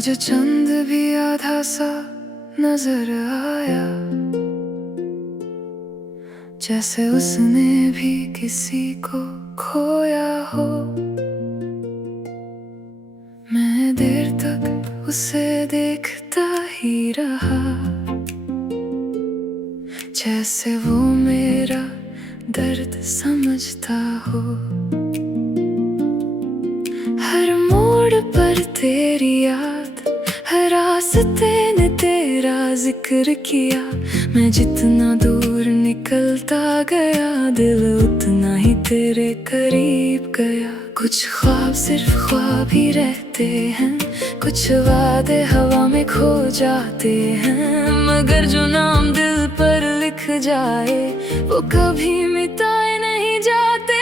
आज चंद भी आधा सा नजर आया, जैसे उसने भी किसी को खोया हो। मैं देर तक उसे देखता ही रहा, जैसे वो मेरा दर्द समझता हो। हर मोड़ पर तेरी याद, हर रास्ते ने तेरा जिक्र किया। मैं जितना दूर निकलता गया, दिल उतना ही तेरे करीब गया। कुछ ख्वाब सिर्फ ख्वाब ही रहते हैं, कुछ वादे हवा में खो जाते हैं। मगर जो नाम दिल पर लिख जाए, वो कभी मिटाए नहीं जाते।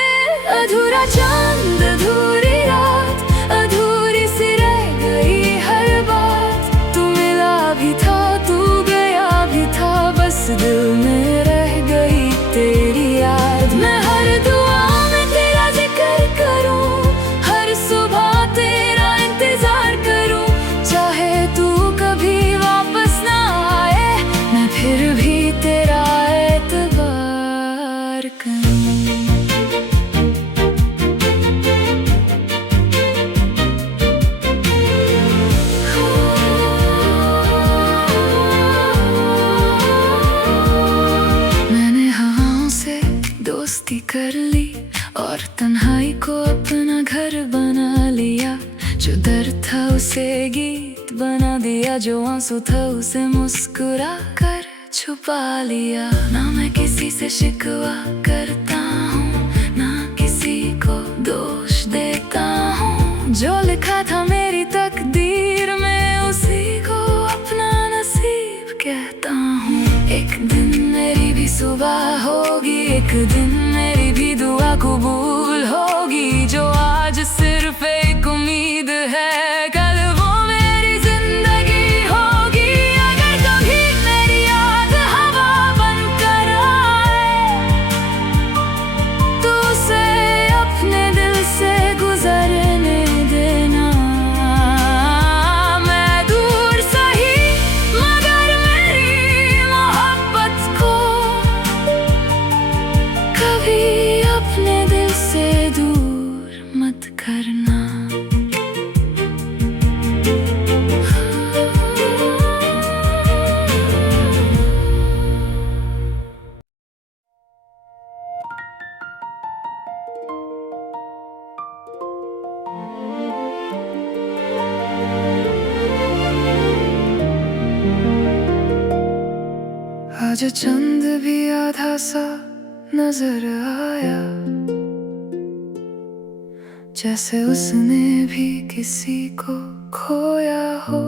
अधूरा चांद, अधूरी रात, अधूरी सी रह गई हर बात। तू मिला भी था, तू गया भी था, बस दिल में रह गई तेरी याद। मैं हर दुआ में तेरा जिक्र करूं, हर सुबह तेरा इंतजार करूं। चाहे तू कभी वापस ना आए, मैं फिर भी तेरा एतबार करूं। दोस्ती कर ली और तन्हाई को अपना घर बना लिया। जो दर्द था उसे गीत बना दिया, जो आंसू था उसे मुस्कुरा कर छुपा लिया। ना मैं किसी से शिकवा करता हूँ, ना किसी को दोष देता हूँ। जो लिखा था मेरी तकदीर में, उसी को अपना नसीब कहता हूँ। एक दिन मेरी भी सुबह होगी, एक दिन मेरी भी दुआ कबूल होगी। जो आज सिर्फ एक उम्मीद है, कल वो मेरी जिंदगी होगी। अगर कभी मेरी याद हवा बनकर आए, तो उसे अपने दिल से गुजरने देना। मैं दूर सही, मगर मेरी मोहब्बत को कभी अपने दिल से दूर मत करना। आज चंद भी आधा सा नजर आया, जैसे उसने भी किसी को खोया हो।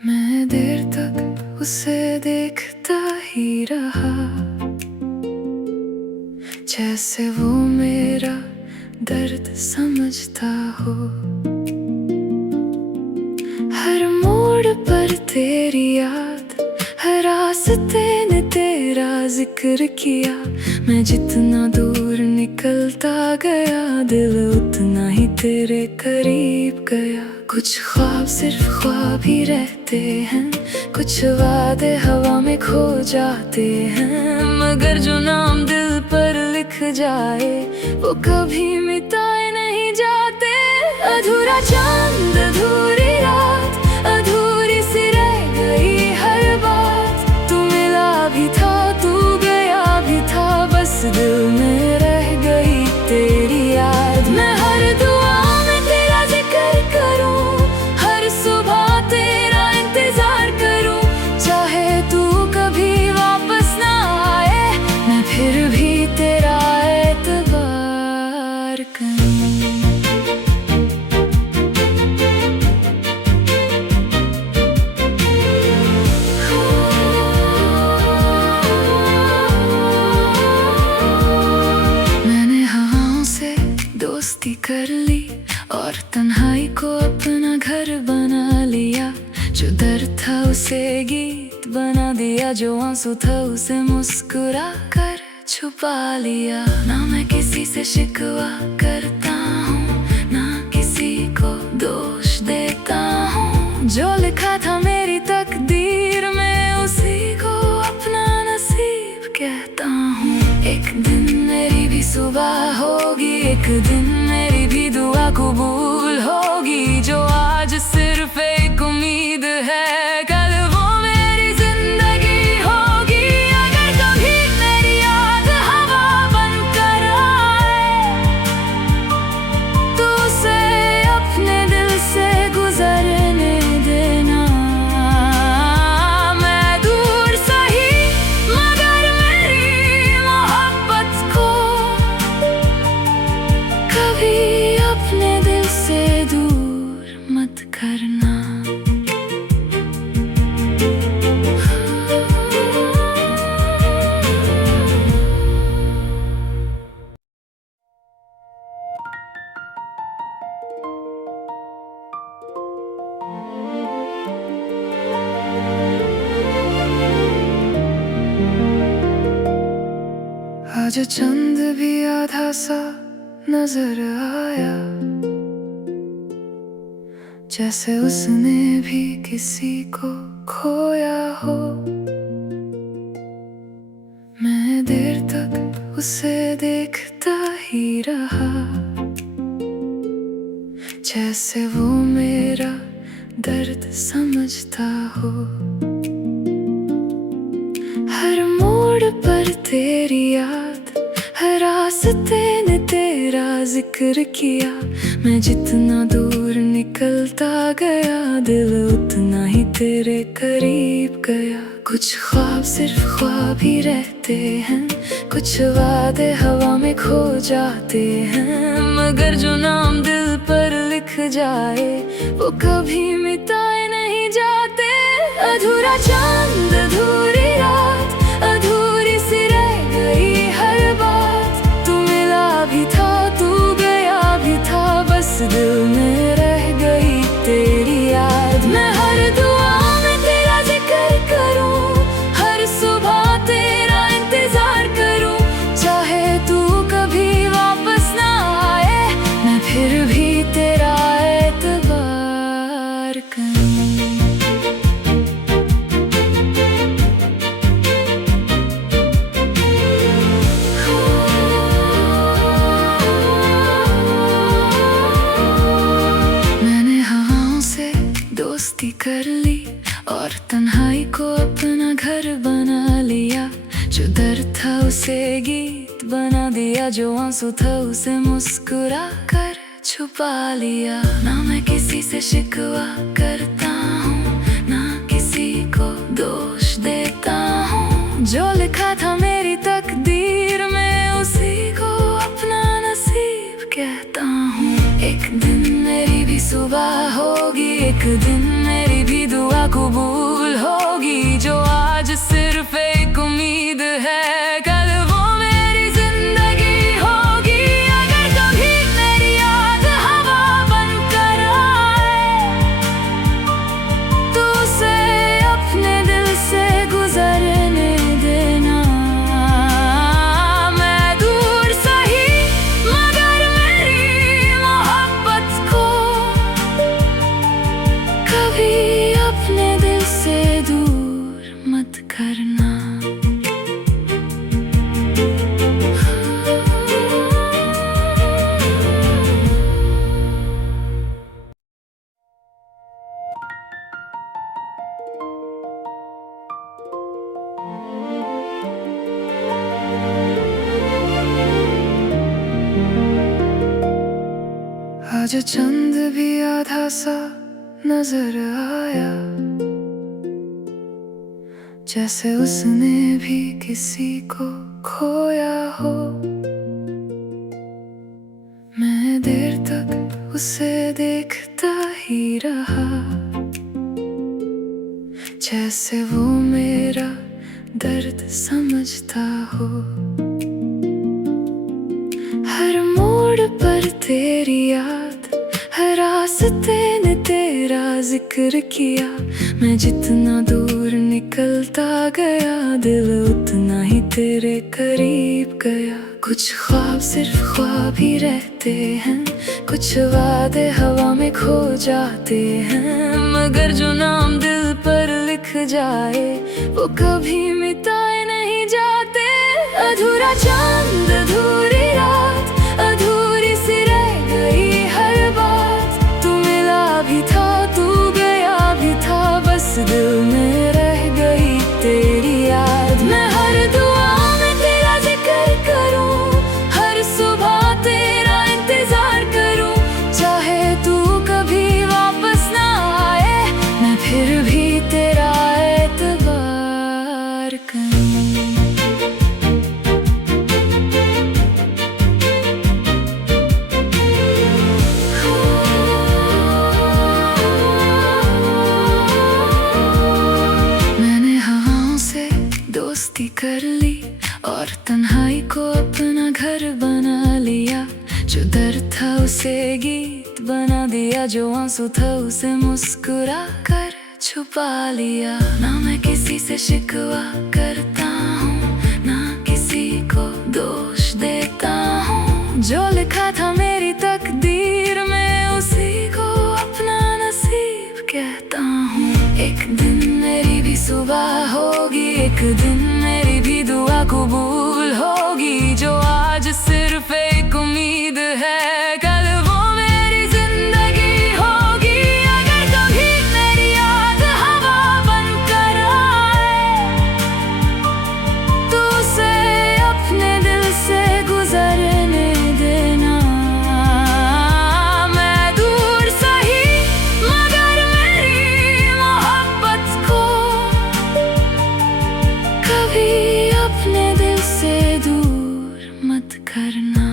मैं देर तक उसे देखता ही रहा, जैसे वो मेरा दर्द समझता हो। हर मोड़ पर तेरी याद, हर रास्ते ने तेरा जिक्र किया। मैं जितना दूर निकलता गया, दिल उतना ही तेरे करीब गया। कुछ ख्वाब सिर्फ ख्वाब ही रहते हैं, कुछ वादे हवा में खो जाते हैं। मगर जो नाम दिल पर लिख जाए, वो कभी मिटाए नहीं जाते। अधूरा चांद, अधूरी रात, अधूरी सी रह गई हर बात। तू मिला भी था, तू गया भी था, बस दिल में रह गई तेरी याद। मैं हर दुआ में तेरा जिक्र करूं, हर सुबह तेरा इंतजार करूं। चाहे तू कभी वापस ना आए, मैं फिर भी तेरा एतबार करूं। दोस्ती कर ली और तन्हाई को अपना घर बना लिया। जो दर्द था उसे गीत बना दिया, जो आंसू था उसे मुस्कुरा कर छुपा लिया। ना मैं किसी से शिकवा करता हूँ, ना किसी को दोष देता हूँ। जो लिखा था मेरी तकदीर में, उसी को अपना नसीब कहता हूँ। एक दिन मेरी भी सुबह होगी, एक दिन मेरी भी दुआ कबूल होगी। जो आज सिर्फ एक उम्मीद है, कल वो मेरी जिंदगी होगी। अगर कभी मेरी याद हवा बनकर आए, तो उसे अपने दिल से गुजरने देना। मैं दूर सही, मगर मेरी मोहब्बत को कभी अपने दिल से दूर मत करना। आज चंद भी आधा सा नजर आया, जैसे उसने भी किसी को खोया हो। मैं देर तक उसे देखता ही रहा, जैसे वो मेरा दर्द समझता हो। हर मोड़ पर तेरी याद, हर रास्ते ने तेरा जिक्र किया। मैं जितना दूर निकलता गया, दिल उतना ही तेरे करीब गया। कुछ ख्वाब सिर्फ ख्वाब ही रहते हैं, कुछ वादे हवा में खो जाते हैं। मगर जो नाम दिल पर लिख जाए, वो कभी मिटाए नहीं जाते। अधूरा चांद, अधूरी रात, अधूरी सी रह गई हर बात। तू मिला भी था, तू गया भी था, बस दिल में रह गई तेरी याद। मैं हर दुआ में तेरा जिक्र करूं, हर सुबह तेरा इंतजार करूं। चाहे तू कभी वापस ना आए, मैं फिर भी तेरा एतबार करूं। दोस्ती कर ली और तन्हाई को अपना घर बना लिया। जो दर्द था उसे गीत बना दिया, जो आंसू था उसे मुस्कुरा कर छुपा लिया। ना मैं किसी से शिकवा करता हूँ, ना किसी को दोष देता हूँ। जो लिखा था मेरी तकदीर में, उसी को अपना नसीब कहता हूँ। एक दिन मेरी भी सुबह होगी, एक दिन मेरी भी दुआ कबूल होगी। जो आज सिर्फ एक उम्मीद है, कल वो मेरी जिंदगी होगी। अगर कभी मेरी याद हवा बनकर आए, तो उसे अपने दिल से गुजरने देना। मैं दूर सही, मगर मेरी मोहब्बत को कभी अपने दिल से दूर मत करना। आज चंद भी आधा सा नजर आया, जैसे उसने भी किसी को खोया हो। मैं देर तक उसे देखता ही रहा, जैसे वो मेरा दर्द समझता हो। हर मोड़ पर तेरी याद, हर रास्ते ने तेरा जिक्र किया। मैं जितना दूर निकलता गया, दिल उतना ही तेरे करीब गया। कुछ ख्वाब सिर्फ ख्वाब ही रहते हैं, कुछ वादे हवा में खो जाते हैं, मगर जो नाम दिल पर लिख जाए वो कभी मिटाए नहीं जाते। अधूरा चांद, अधूरी रात, अधूरी सी रह गई हर बात। तू मिला भी था, तू गया भी था, बस दिल में रह गई तेरी याद। मैं हर दुआ में तेरा जिक्र करूं, हर सुबह तेरा इंतजार करूं, चाहे तू कभी वापस ना आए, मैं फिर भी तेरा एतबार करूं। दोस्ती कर ली और तन्हाई को अपना घर बना लिया, जो दर्द था उसे गीत बना दिया, जो आंसू था उसे मुस्कुरा कर छुपा लिया। ना मैं किसी से शिकवा करता हूँ, ना किसी को दोष देता हूँ, जो लिखा था मेरी तकदीर में उसी को अपना नसीब कहता हूँ। एक दिन मेरी भी सुबह होगी, एक दिन मेरी भी दुआ कबूल होगी, जो आज सिर्फ एक उम्मीद है, कल वो मेरी जिंदगी होगी। अगर कभी मेरी याद हवा बनकर आए, तो उसे अपने दिल से गुजरने देना। मैं दूर सही मगर मेरी मोहब्बत को कभी अपने दिल से दूर मत करना।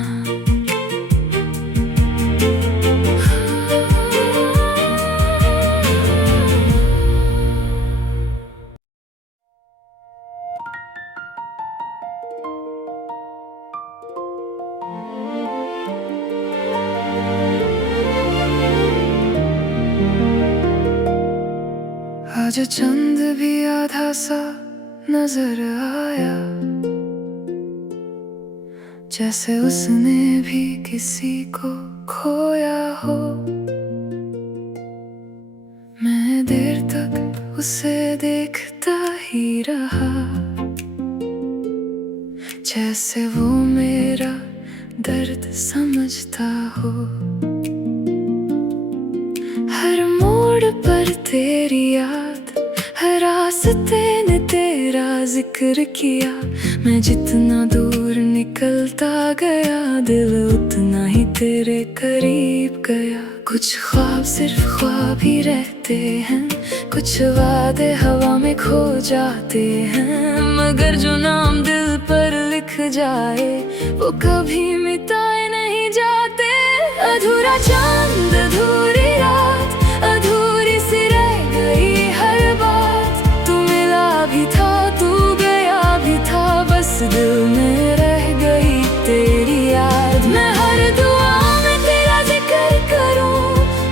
आज चंद भी आधा सा नजर आया, जैसे उसने भी किसी को खोया हो। मैं देर तक उसे देखता ही रहा, जैसे वो मेरा दर्द समझता हो। हर मोड़ पर तेरी याद, हर रास्ते ने तेरा जिक्र किया, मैं जितना दूर निकलता गया दिल उतना ही तेरे करीब गया। कुछ ख्वाब सिर्फ ख्वाब ही रहते हैं, कुछ वादे हवा में खो जाते हैं, मगर जो नाम दिल पर लिख जाए वो कभी मिटाए नहीं जाते। अधूरा चांद, अधूरी रात, अधूरी सी रह गई हर बात। तू मिला भी था, तू गया भी था, बस दिल में रह गई तेरी याद। मैं हर दुआ में तेरा जिक्र करूं,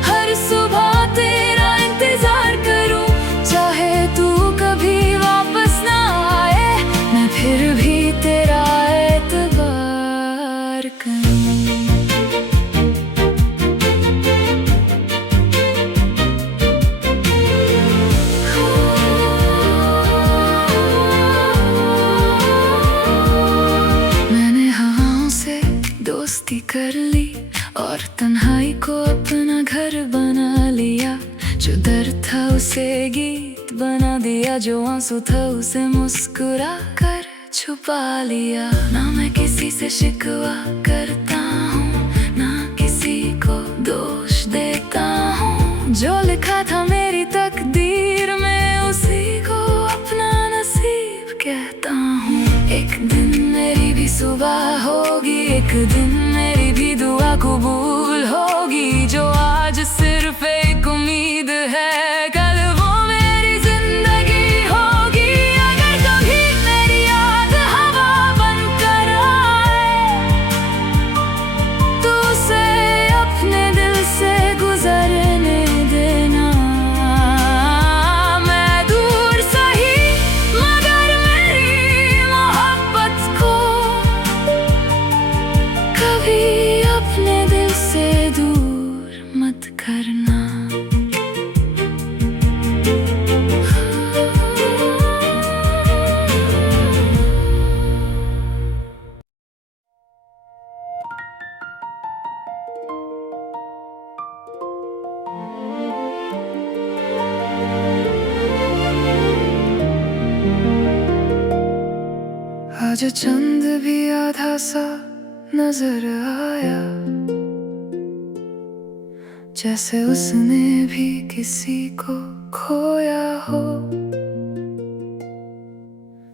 हर सुबह तेरा इंतजार करूं, चाहे तू कभी वापस ना आए, मैं फिर भी तेरा एतबार करूं। दोस्ती कर ली और तन्हाई को अपना घर बना लिया, जो दर्द था उसे गीत बना दिया, जो आंसू था उसे मुस्कुरा कर छुपा लिया। ना मैं किसी से शिकवा करता हूँ, ना किसी को दोष देता हूँ, जो लिखा था मेरी तकदीर में उसी को अपना नसीब कहता हूँ। एक दिन मेरी भी सुबह होगी, एक दिन मेरी भी दुआ कबूल होगी, जो आज सिर्फ एक उम्मीद है, कल वो मेरी जिंदगी होगी। अगर कभी मेरी याद हवा बनकर आए, तो उसे अपने दिल से गुजरने देना। मैं दूर सही मगर मेरी मोहब्बत को आज चंद भी आधा सा नजर आया, जैसे उसने भी किसी को खोया हो।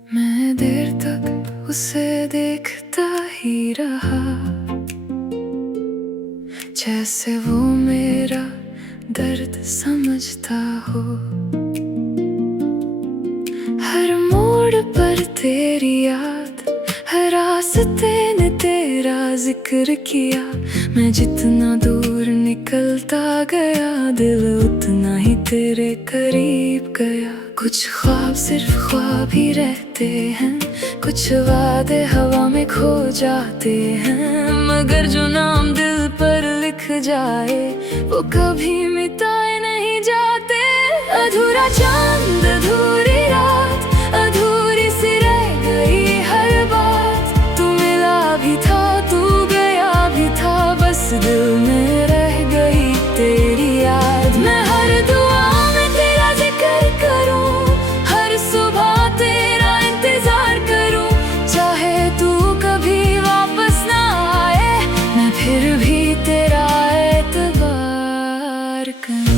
मैं देर तक उसे देखता ही रहा, जैसे वो मेरा दर्द समझता हो। हर मोड़ पर तेरी याद, हर रास्ते ने तेरा जिक्र किया। मैं जितना दूर निकलता गया, दिल उतना ही तेरे करीब गया। कुछ ख्वाब सिर्फ ख्वाब ही रहते हैं, कुछ वादे हवा में खो जाते हैं, मगर जो नाम दिल पर लिख जाए वो कभी मिटाए नहीं जाते। अधूरा चांद, अधूरी रात, अधूरी सी रह गई हर बात। तू मिला भी था, तू गया भी था, बस दिल में रह गई तेरी याद। मैं हर दुआ में तेरा जिक्र करूं, हर सुबह तेरा इंतजार करूं। चाहे तू कभी वापस ना आए, मैं फिर भी तेरा एतबार करूं।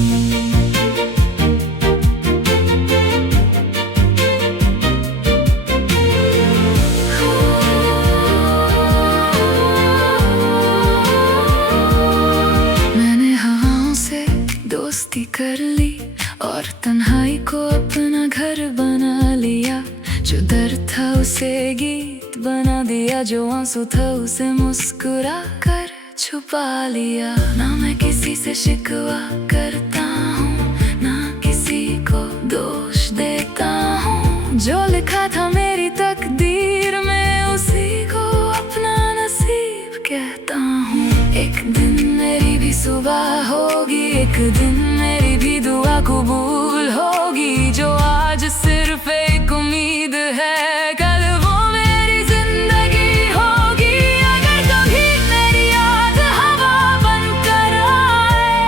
दोस्ती कर ली और तन्हाई को अपना घर बना लिया। जो दर्द था उसे गीत बना दिया, जो आंसू था उसे मुस्कुरा कर छुपा लिया। ना मैं किसी से शिकवा करता हूँ, ना किसी को दोष देता हूँ। जो लिखा था मेरी तकदीर में, उसी को अपना नसीब कहता हूँ। एक दिन मेरी भी सुबह होगी, एक दिन मेरी भी दुआ कबूल होगी। जो आज सिर्फ एक उम्मीद है, कल वो मेरी जिंदगी होगी। अगर कभी मेरी याद हवा बनकर आए,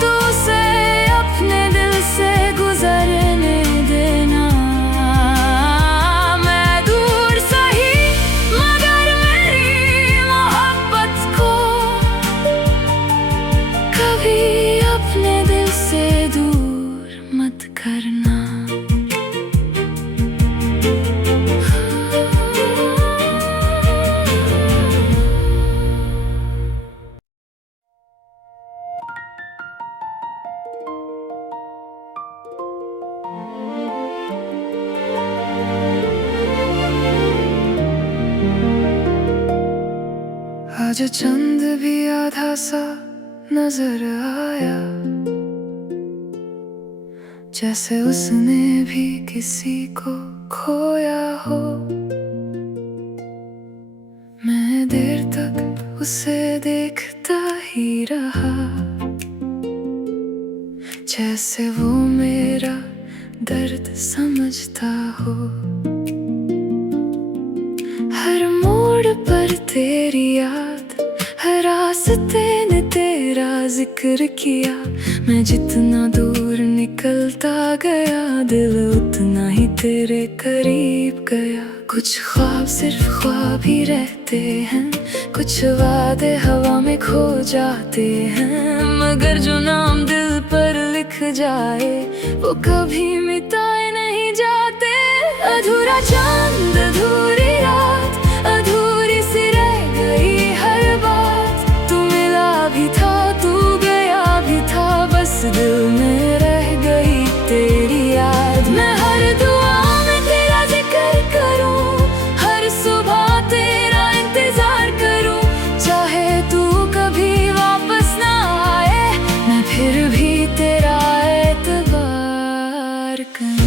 तो उसे अपने दिल से गुजरने देना। मैं दूर सही, मगर मेरी मोहब्बत को कभी अपने दिल से दूर मत करना। आज चंद भी आधा सा नजर आया, जैसे उसने भी किसी को खोया हो। मैं देर तक उसे देखता ही रहा, जैसे वो मेरा दर्द समझता हो। हर मोड़ पर तेरी याद, हर रास्ते ने तेरा जिक्र किया। मैं जितना दूर निकलता गया, दिल उतना ही तेरे करीब गया। कुछ ख्वाब सिर्फ ख्वाब ही रहते हैं, कुछ वादे हवा में खो जाते हैं, मगर जो नाम दिल पर लिख जाए वो कभी मिटाए नहीं जाते। अधूरा चांद, अधूरी रात, अधूरी सी रह गई हर बात। तू मिला भी था, तू गया भी था, बस दिल में रह गई तेरी याद। मैं हर दुआ में तेरा जिक्र करूं, हर सुबह तेरा इंतजार करूं। चाहे तू कभी वापस ना आए, मैं फिर भी तेरा एतबार करूं।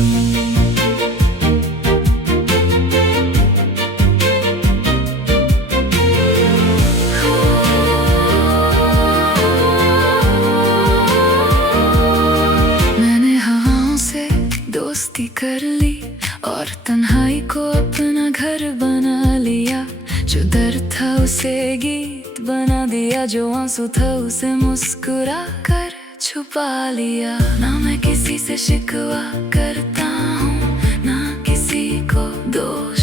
दोस्ती कर ली और तन्हाई को अपना घर बना लिया। जो दर्द था उसे गीत बना दिया, जो आंसू था उसे मुस्कुरा कर छुपा लिया। ना मैं किसी से शिकवा करता हूँ, ना किसी को दोष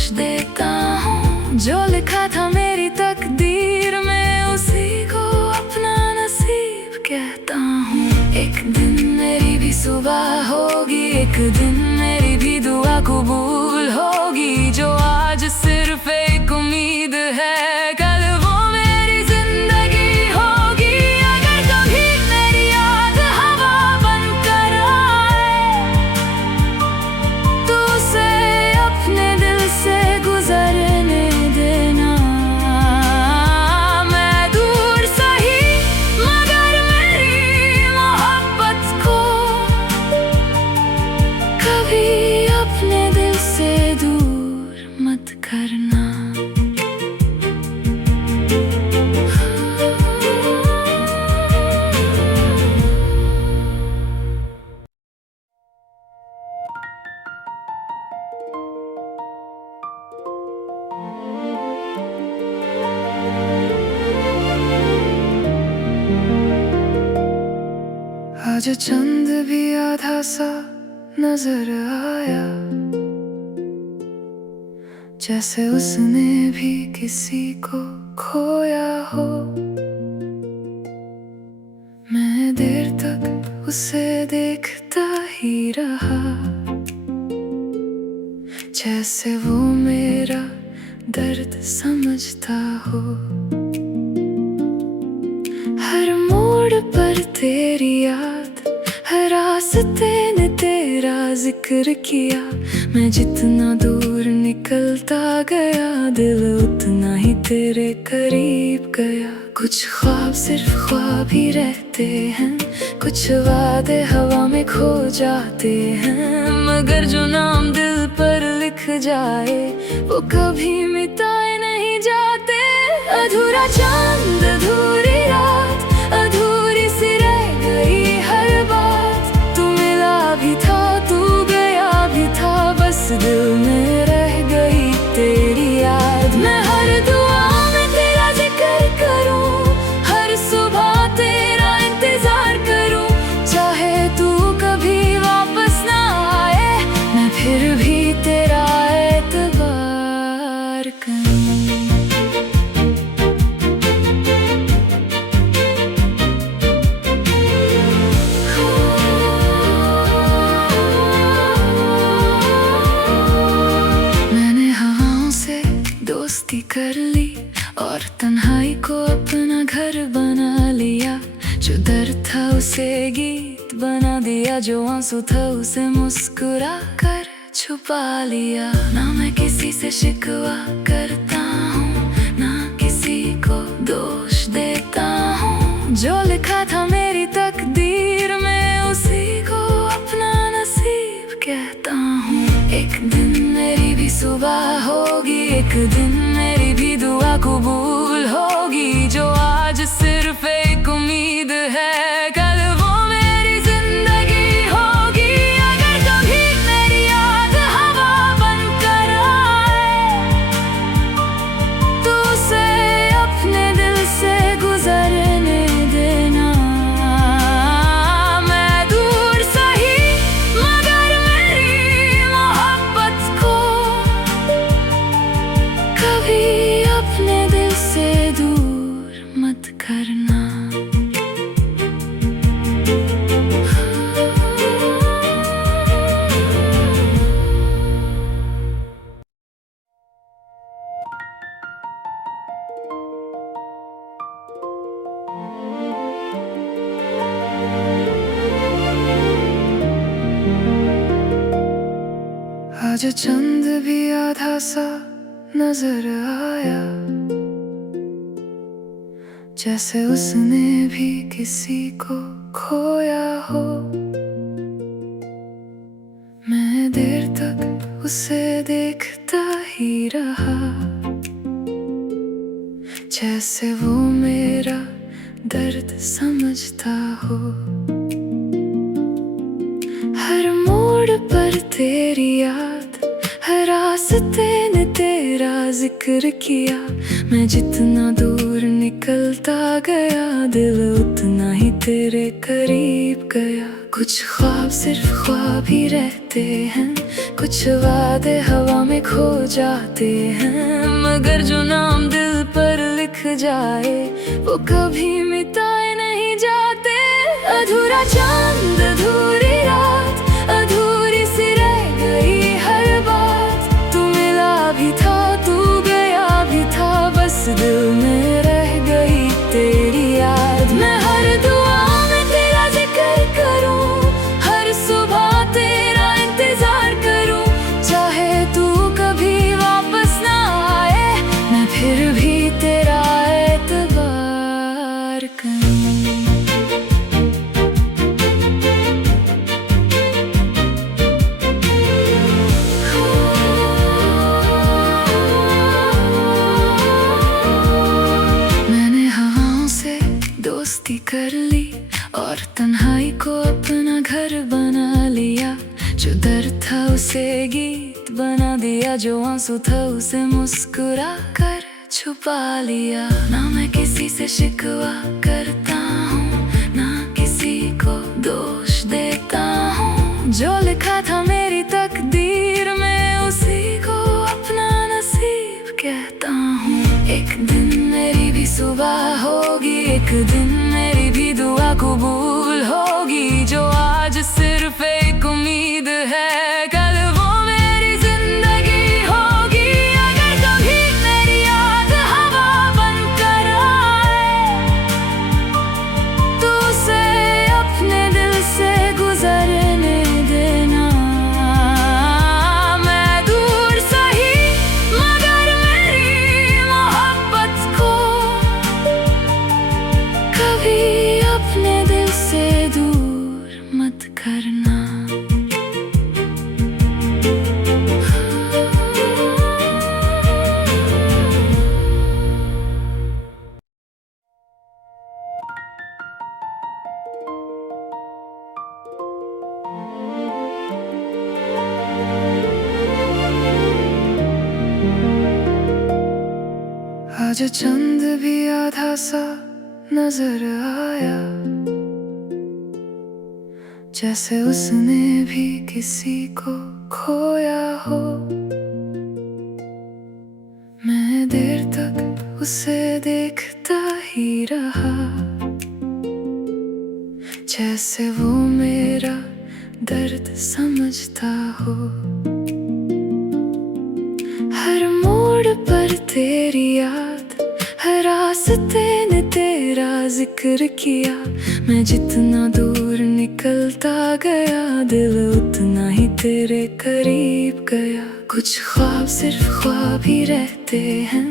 जो लिखा था मेरी तकदीर में, उसी को अपना नसीब कहता हूँ। एक दिन मेरी भी सुबह होगी, एक दिन मेरी भी दुआ कबूल होगी। जो आज सिर्फ एक उम्मीद है, कल वो मेरी जिंदगी होगी। अगर कभी मेरी याद हवा बनकर आए, तो उसे अपने दिल से गुजरने देना। मैं दूर सही, मगर मेरी मोहब्बत को कभी अपने दिल से दूर मत करना। आज चंद भी आधा सा नजर आया, जैसे उसने भी किसी को खोया हो। मैं देर तक उसे देखता ही रहा, जैसे वो मेरा दर्द समझता हो। हर मोड़ पर तेरी याद, हर रास्ते ने तेरा जिक्र किया। मैं जितना दूर निकलता गया, दिल उतना ही तेरे करीब गया। कुछ ख्वाब सिर्फ ख्वाब ही रहते हैं, कुछ वादे हवा में खो जाते हैं। मगर जो नाम दिल पर लिख जाए, वो कभी मिटाए नहीं जाते। अधूरा चांद, अधूरी रात, अधूरी सी रह गई हर बात। तू मिला भी था, तू गया भी था, बस दिल में रह गई तेरी याद। मैं हर दुआ में तेरा जिक्र करूं, हर सुबह तेरा इंतजार करूं। चाहे तू कभी वापस ना आए, मैं फिर भी तेरा एतबार करूं। कर ली और तन्हाई को अपना घर बना लिया। जो दर्द था उसे गीत बना दिया, जो आंसू था उसे मुस्कुरा कर छुपा लिया। ना मैं किसी से शिकवा करता हूँ, ना किसी को दोष देता हूँ। जो लिखा था मेरी तकदीर में, उसी को अपना नसीब कहता हूँ। एक दिन मेरी भी सुबह होगी, एक दिन मेरी भी दुआ कबूल होगी। जो आज सिर्फ एक उम्मीद है, कल वो मेरी जिंदगी होगी। अगर कभी मेरी याद हवा बनकर आए, तो उसे अपने दिल से गुजरने देना। मैं दूर सही, मगर मेरी मोहब्बत को कभी अपने दिल से दूर मत करना। आज चंद भी आधा सा नजर आया, जैसे उसने भी किसी को खोया हो। मैं देर तक उसे देखता ही रहा, जैसे वो मेरा दर्द समझता हो। हर मोड़ पर तेरी याद, हर रास्ते ने तेरा जिक्र किया। मैं जितना दूर निकलता गया, दिल उतना ही तेरे करीब गया। कुछ ख्वाब सिर्फ ख्वाब ही रहते हैं, कुछ वादे हवा में खो जाते हैं, मगर जो नाम दिल पर लिख जाए वो कभी मिटाए नहीं जाते। अधूरा चांद, अधूरी रात, अधूरी सी रह गई हर बात। तू मिला भी था, तू गया भी था, बस दिल में रह गई तेरी याद। मैं हर दुआ में तेरा जिक्र करूं, हर सुबह तेरा इंतजार करूं, चाहे तू कभी वापस ना आए, मैं फिर भी तेरा एतबार करूं। दोस्ती कर ली और तन्हाई को अपना घर बना लिया, जो दर्द था उसे गीत बना दिया, जो आंसू था उसे मुस्कुरा कर छुपा लिया। ना मैं किसी से शिकवा करता हूँ, ना किसी को दोष देता हूँ, जो लिखा था मेरी तकदीर में उसी को अपना नसीब कहता हूँ। एक दिन मेरी भी सुबह होगी, एक दिन मेरी भी दुआ कबूल होगी, जो आज सिर्फ एक उम्मीद है, कल वो मेरी जिंदगी होगी। अगर कभी मेरी याद हवा बनकर आए, तो उसे अपने दिल से गुजरने देना। मैं दूर सही मगर मेरी मोहब्बत को कभी अपने दिल से दूर मत करना। आज चंद भी आधा सा नजर आया, जैसे उसने भी किसी को खोया हो। मैं देर तक उसे देखता ही रहा, जैसे वो मेरा दर्द समझता हो। हर मोड़ पर तेरी याद, हर रास्ते ने तेरा जिक्र किया, मैं जितना दूर निकलता गया दिल उतना ही तेरे करीब गया। कुछ ख्वाब सिर्फ ख्वाब ही रहते हैं,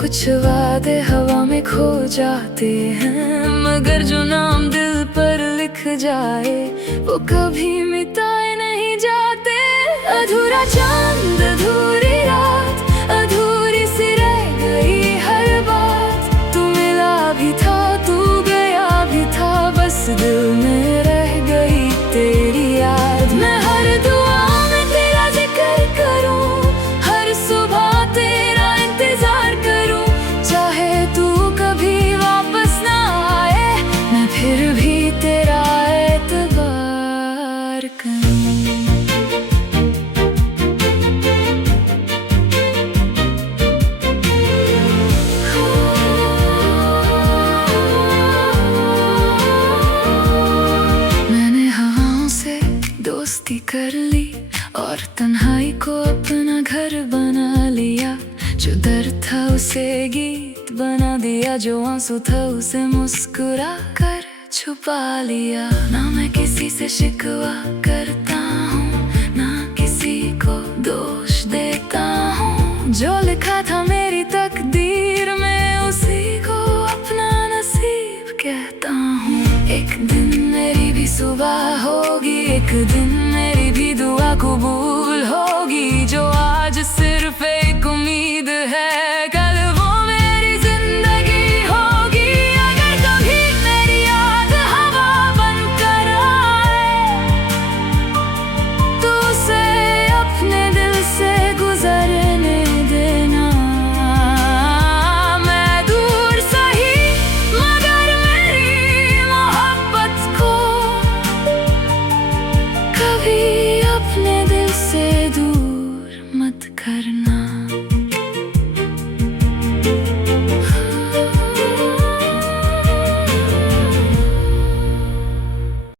कुछ वादे हवा में खो जाते हैं, मगर जो नाम दिल पर लिख जाए वो कभी मिटाए नहीं जाते। अधूरा चांद, अधूरी रात, अधूरी सी रह गई हर बात। तू मिला भी था, तू गया भी था, बस दिल में रह गई तेरी याद। मैं हर दुआ में तेरा जिक्र करूं, हर सुबह तेरा इंतजार करूं, चाहे तू कभी वापस ना आए, मैं फिर भी तेरा एतबार करूं। दोस्ती कर ली और तन्हाई को अपना घर बना लिया, जो दर्द था उसे गीत बना दिया, जो आंसू था उसे मुस्कुरा कर छुपा लिया। ना मैं किसी से शिकवा करता हूँ, ना किसी को दोष देता हूँ, जो लिखा था मेरी तकदीर में उसी को अपना नसीब कहता हूँ। एक दिन मेरी भी सुबह होगी, एक दिन मेरी भी दुआ कबूल होगी, जो आज सिर्फ एक उम्मीद है, कल वो मेरी जिंदगी होगी। अगर कभी मेरी याद हवा बनकर आए, तो उसे अपने दिल से गुजरने देना। मैं दूर सही मगर मेरी मोहब्बत को करना।